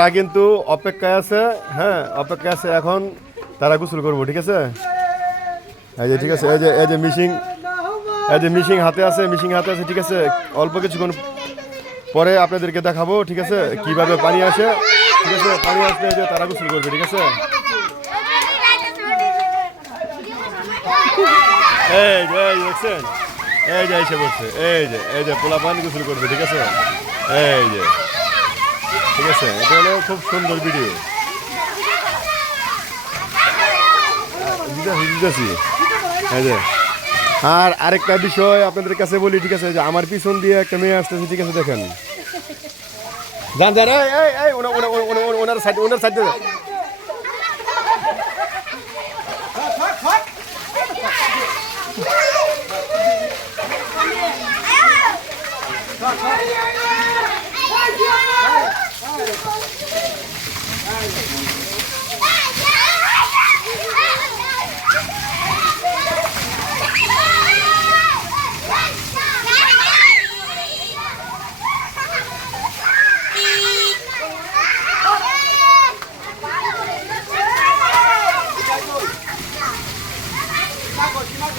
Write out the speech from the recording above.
তারা কিন্তু অপেক্ষায় আছে হ্যাঁ অপেক্ষায় আছে এখন, তারা গোসল করব, ঠিক আছে? এই যে, ঠিক আছে, এই যে এই যে মিশিং এই যে মিশিং হাতে আছে মিশিং হাতে আছে, ঠিক আছে? অল্প কিছুক্ষণ পরে আপনাদেরকে দেখাবো, ঠিক আছে? কীভাবে পানি আসে, ঠিক আছে? পানি আসলে যে তারা গোসল করবে, ঠিক আছে? এই যে, এই দেখছেন? এই যে, এসে এই যে এই যে পোলা পানি গোসল করবে, ঠিক আছে? এই যে ঠিক আছে? এটা হলো খুব সুন্দর ভিডিও বুঝতেছি বুঝতেছি এই যে। আর আরেকটা বিষয় আপনাদের কাছে বলি, ঠিক আছে? যে আমার পিছন দিয়ে একটা মেয়ে আসতেছে, ঠিক আছে? দেখেন। যান যান, এই এই এই, ওনা ওনা ওনা ওনা, ওনার সাইড ওনার সাইড